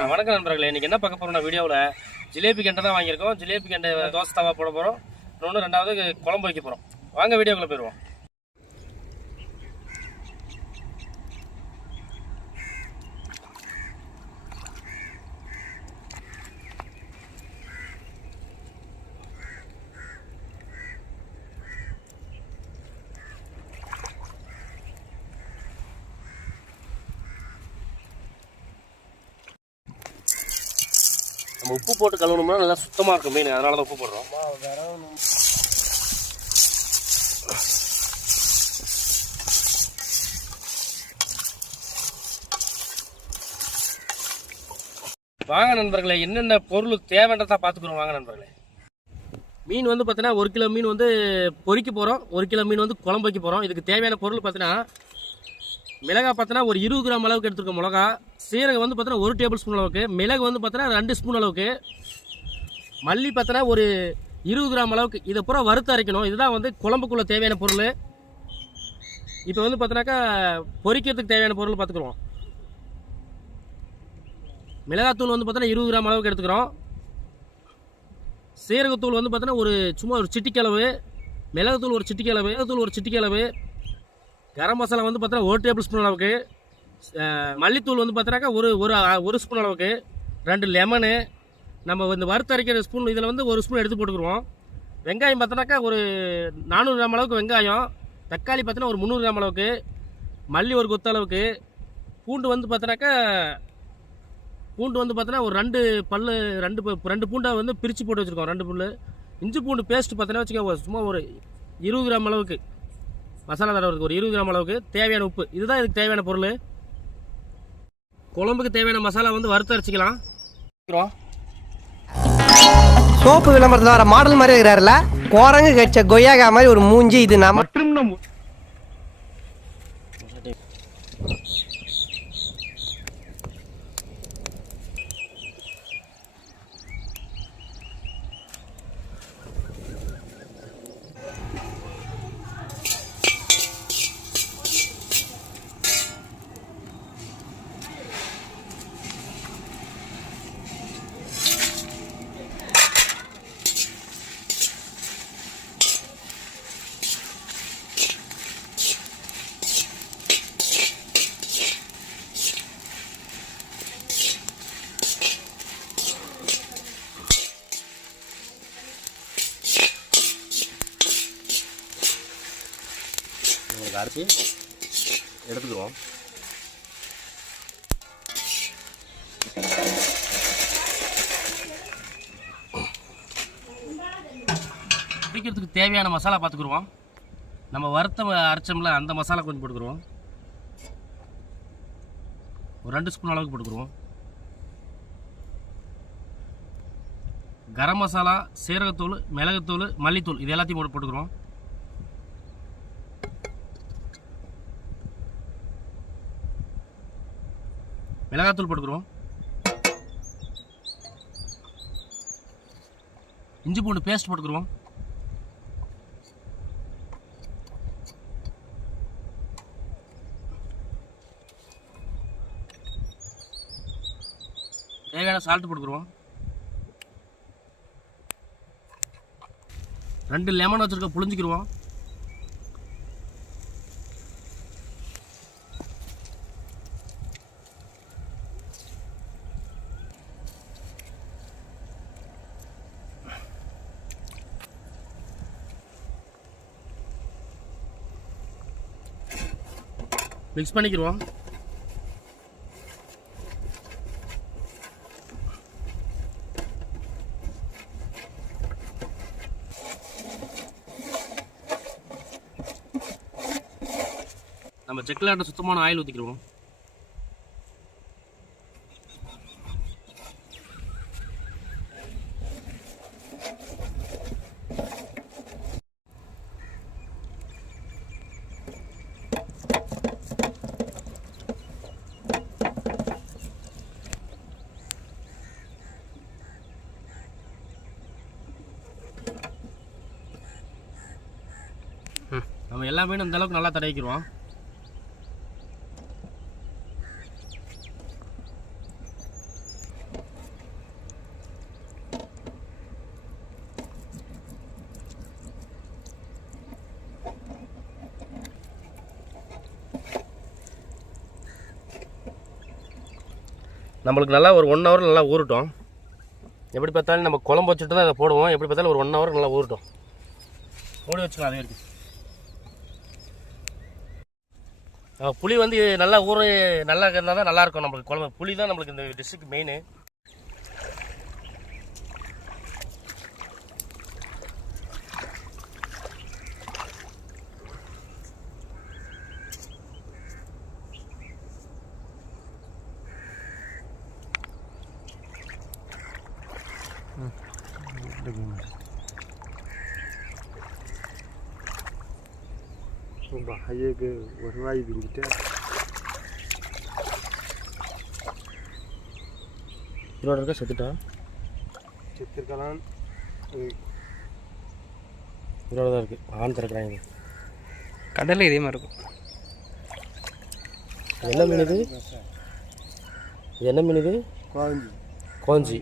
வணக்கம் நண்பர்களே, இன்னைக்கு என்ன பார்க்க போறோம்? வீடியோவில் ஜிலேபி கெண்டை தான் வாங்கியிருக்கோம். ஜிலேபி கெண்டை தோசை தவா போட போகிறோம். இன்னொன்று ரெண்டாவது குழம்பு வைக்க போகிறோம். வாங்க வீடியோக்குள்ளே போயிடுவோம். நம்ம உப்பு போட்டு கழுவணும்னா நல்லா சுத்தமாக இருக்கும் மீன், அதனால தான் உப்பு போடுறோம். வாங்க நண்பர்களே, என்னென்ன பொருள் தேவைன்றதா பார்த்துக்குறோம். வாங்க நண்பர்களே, மீன் வந்து பார்த்தீங்கன்னா 1 கிலோ மீன் வந்து பொரிக்க போகிறோம். 1 கிலோ மீன் வந்து குழம்பு வைக்க போகிறோம். இதுக்கு தேவையான பொருள் பார்த்தீங்கன்னா மிளகாய் பார்த்தீங்கன்னா ஒரு 20 கிராம் அளவுக்கு எடுத்துருக்கோம். மிளகா சீரகம் வந்து பார்த்தீங்கன்னா 1 டேபிள் ஸ்பூன் அளவுக்கு, மிளகு வந்து பார்த்தீங்கன்னா 2 ஸ்பூன் அளவுக்கு, மல்லி பார்த்தீங்கன்னா ஒரு 20 கிராம் அளவுக்கு. இதை பூரா வறுத்து அரைக்கணும். இதுதான் வந்து குழம்புக்குள்ள தேவையான பொருள். இப்போ வந்து பார்த்தீங்கன்னாக்கா பொரிக்கிறதுக்கு தேவையான பொருள் பார்த்துக்குறோம். மிளகாத்தூள் வந்து பார்த்தீங்கன்னா 20 கிராம் அளவுக்கு எடுத்துக்கிறோம். சீரகத்தூள் வந்து பார்த்தீங்கன்னா சும்மா ஒரு சிட்டிக்களவு, மிளகுத்தூள் ஒரு சிட்டிக்களவு, கரம் மசாலா வந்து பார்த்தீங்கன்னா 1 டேபிள் ஸ்பூன் அளவுக்கு, மல்லித்தூள் வந்து பார்த்தீங்கன்னாக்கா ஒரு ஸ்பூன் அளவுக்கு, 2 லெமனு, நம்ம இந்த வறுத்து அரைக்கிற ஸ்பூன் இதில் வந்து 1 ஸ்பூன் எடுத்து போட்டுக்குருவோம். வெங்காயம் பார்த்தோன்னாக்கா ஒரு 400 கிராம் அளவுக்கு வெங்காயம், தக்காளி பார்த்தீங்கன்னா ஒரு 300 கிராம் அளவுக்கு, மல்லி ஒரு கொத்த அளவுக்கு, பூண்டு வந்து பார்த்தீங்கன்னா ஒரு 2 பல்லு, 2 பூண்டை வந்து பிரித்து போட்டு வச்சுருக்கோம். 2 புல் இஞ்சி பூண்டு பேஸ்ட் பார்த்தீங்கன்னா வச்சுக்கோ, சும்மா ஒரு 20 கிராம் அளவுக்கு மசாலா தடவுறதுக்கு ஒரு 20 கிராம் அளவுக்கு. தேவையான உப்பு, இதுதான் இதுக்கு தேவையான பொருள். குழம்புக்கு தேவையான மசாலா வந்து வறுத்து அரைச்சிக்கலாம். சோப்பு விளம்பரத்தில் வர மாடல் மாதிரி இருக்கிறாருல, குரங்கு கட்ச கொய்யாக்கா மாதிரி ஒரு மூஞ்சி. இது நம்ம அரைச்சி எடுத்துக்கிறோம். பிடிக்கிறதுக்கு தேவையான மசாலா பார்த்துக்குருவோம். நம்ம வறுத்த அரைச்சோம்ல அந்த மசாலா கொஞ்சம் போட்டுக்குருவோம். ஒரு 2 ஸ்பூன் அளவுக்கு போட்டுக்குருவோம். கரம் மசாலா, சீரகத்தூள், மிளகுத்தூள், மல்லித்தூள் இது எல்லாத்தையும் போட்டுக்குருவோம். மிளகாத்தூள் போட்டுக்குருவோம். இஞ்சி பூண்டு பேஸ்ட் போட்டுக்குருவோம். தேவையான சால்ட் போட்டுக்குருவோம். 2 லெமன் வச்சுருக்க புளிஞ்சிக்கிடுவோம். மிக்ஸ் பண்ணிக்கிடுவோம். நம்ம செக்கில் சுத்தமான ஆயில் ஊற்றிக்கிடுவோம். நம்ம எல்லா மீனும் இந்த அளவுக்கு நல்லா தடவிக்கிறோம். நம்மளுக்கு நல்லா ஒரு 1 ஹவர் நல்லா ஊறட்டும். எப்படி பார்த்தாலும் நம்ம குழம்பு வச்சுட்டு தான் அதை போடுவோம். எப்படி பார்த்தாலும் ஒரு 1 ஹவர் நல்லா ஊறட்டும். மூடி வச்சுக்கலாம். அதே இருக்குது. புளி வந்து நல்லா நல்லா இருந்தால் தான் நல்லாயிருக்கும் நம்மளுக்கு குழம்பு. புளி தான் நம்மளுக்கு இந்த டிஷ்ஷுக்கு மெயின். bahaya warnai begitu. இதோட இருக்க செத்துட்டா செத்துருக்கலாம். இதோட தான் இருக்குது. ஆண் திறக்கிறாங்க. கடலில் இதே மாதிரி இருக்கும். என்ன மீன் இது? என்ன மீன் இது? கோஞ்சி.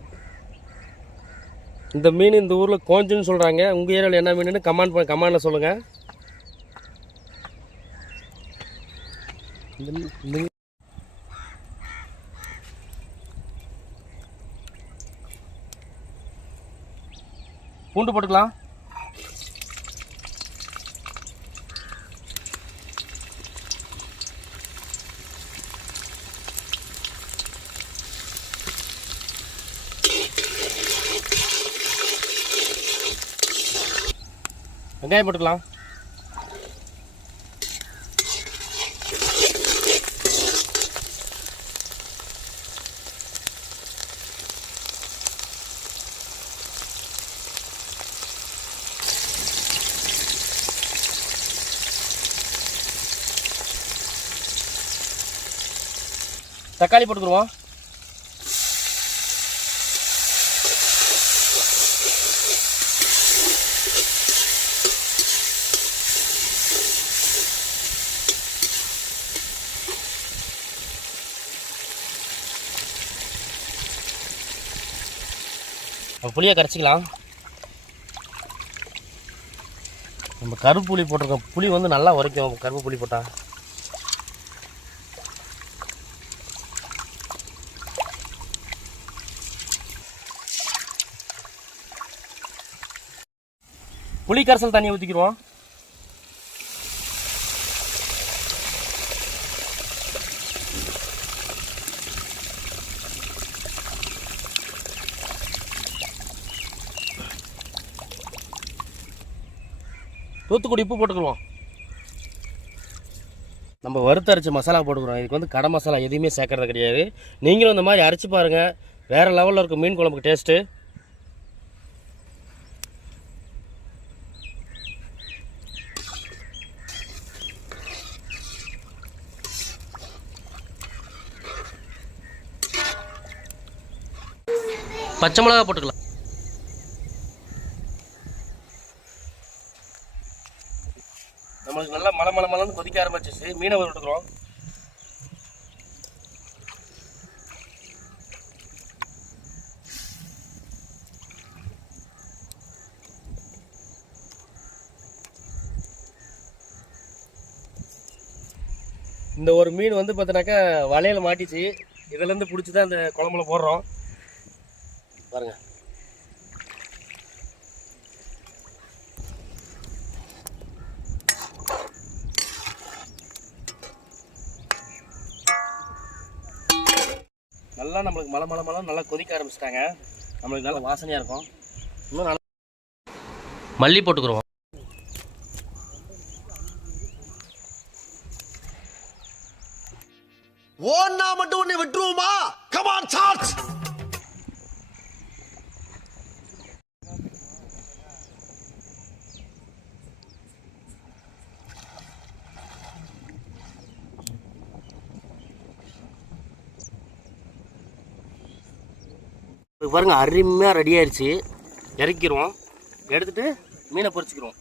இந்த மீன் இந்த ஊரில் கோஞ்சின்னு சொல்கிறாங்க. உங்கள் ஏரியாவில் என்ன மீனுன்னு கமெண்டில் சொல்லுங்கள். பூண்டு போட்டுக்கலாம். வெங்காயம் போட்டுக்கலாம். தக்காளி போட்டுக்குருவோம். புளியை கரைச்சிக்கலாம். நம்ம கருப்பு புளி போட்டிருக்கோம். புளி வந்து நல்லா உரைக்கும் கருப்பு புளி போட்டால். புளி கரைசல் தண்ணியை ஊற்றிக்கிடுவோம். தூத்துக்குடி உப்பு போட்டுக்குருவோம். நம்ம வறுத்து அரைச்ச மசாலா போட்டுக்கிறோம். இதுக்கு வந்து கடை மசாலா எதுவுமே சேர்க்கறது கிடையாது. நீங்களும் இந்த மாதிரி அரைச்சி பாருங்கள். வேறு லெவலில் இருக்கும் மீன் குழம்புக்கு டேஸ்ட்டு. பச்சை மிளகா போட்டுக்கலாம். நம்மளுக்கு நல்லா மலன்னு கொதிக்க ஆரம்பிச்சிச்சு. மீனை விட்டுக்கிறோம். இந்த ஒரு மீன் வந்து பார்த்தீங்கன்னாக்கா வலையில் மாட்டிச்சு. இதுலேருந்து பிடிச்சி தான் இந்த குழம்புல போடுறோம். பாருங்க. நல்லா நம்மளுக்கு மலை நல்லா கொதிக்க ஆரம்பிச்சிட்டாங்க. நம்மளுக்கு நல்லா வாசனையாக இருக்கும். இன்னும் நல்லா மல்லி போட்டுக்கிறோம். ஓன்னா மட்டும் உன்னை விட்டுருவோமா? Come on charge. பாருங்க அருமையாக ரெடி ஆயிடுச்சு. இறக்கிடுவோம். எடுத்துட்டு மீனை பொரிச்சுக்கிறோம்.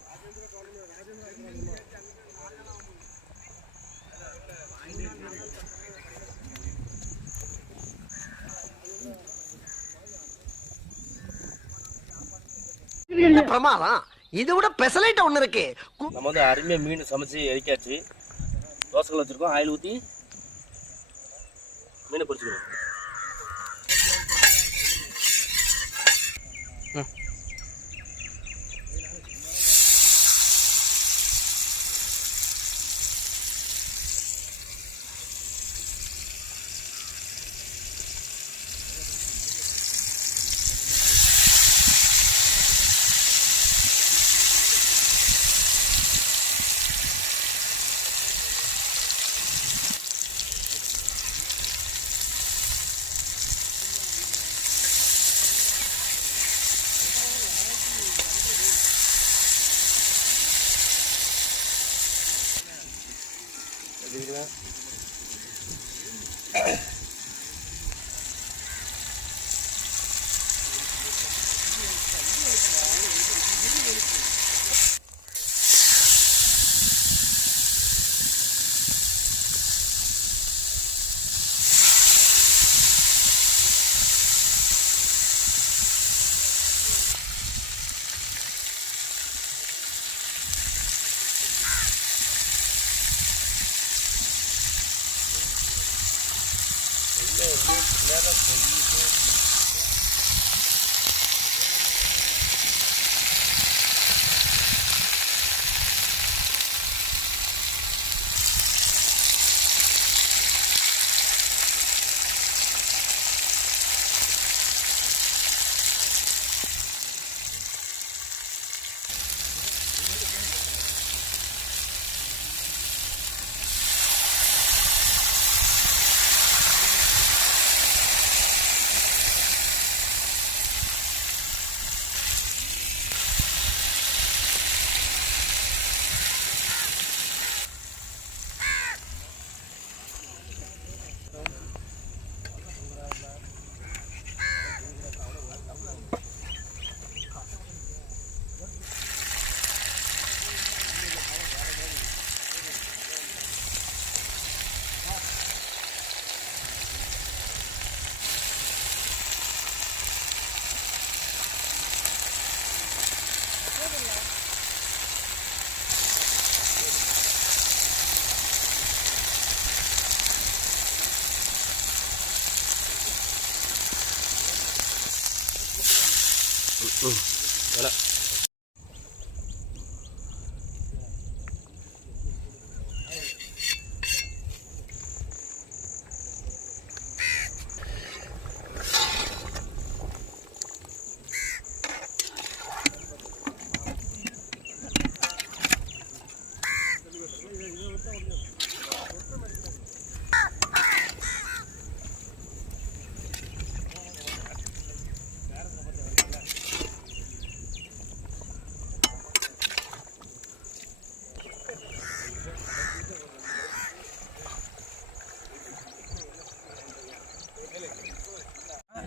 பிரமாதம். இதை விட பெசலைட் ஒண்ணு இருக்கு. நம்ம வந்து அருமையாக மீன் சமைச்சு இறக்காச்சு. தோசைகள் வச்சிருக்கோம். ஆயில் ஊற்றி மீனை பொரிச்சுக்கிறோம்.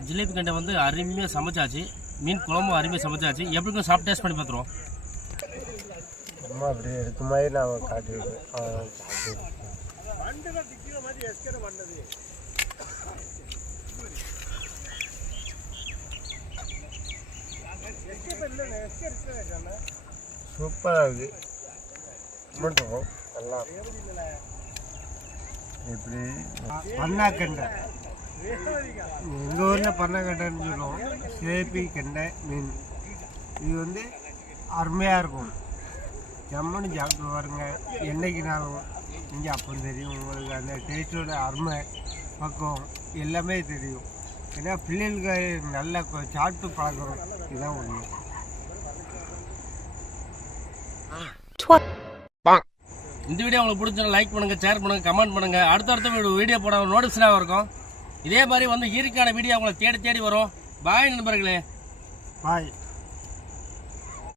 ஜிலேபி கண்டை வந்து அருமையாக சமைச்சாச்சு, மீன் குழம்பும் அருமையாக சமைச்சாச்சு. எப்படிக்கும் சாப்பிட்டு டேஸ்ட் பண்ணி பார்த்துருவோம். அம்மா அப்படியே இருக்க மாதிரி நான் காட்டுவேன். சூப்பராக இருக்கு. மட்டும் நல்லா எப்படி பண்ணாக்கண்டை, எங்கள் ஊரில் பண்ணாக்கண்டைன்னு சொல்லுவோம். சேப்பி கண்டை மீன் இது வந்து அருமையாக இருக்கும். ஜம்முன்னு சாப்பிட்டு பாருங்க. என்னைக்குனாலும் நீங்கள் அப்போ தெரியும் உங்களுக்கு அந்த டேஸ்ட்டோட அருமை பக்குவம் எல்லாமே தெரியும். ஏன்னா பிள்ளைகளுக்கு நல்லா சாப்பிட்டு பழக்கிறோம். இதுதான் ஒன்று. இந்த வீடியோ உங்களுக்கு பிடிச்சா லைக் பண்ணுங்க, ஷேர் பண்ணுங்க, கமெண்ட் பண்ணுங்க. அடுத்தடுத்த வீடியோ போட நோட்டிஃபிகேஷனாக இருக்கும். இதே மாதிரி வந்து இயற்கையான வீடியோ உங்களை தேடி தேடி வரும். பாய் நண்பர்களே. பாய்.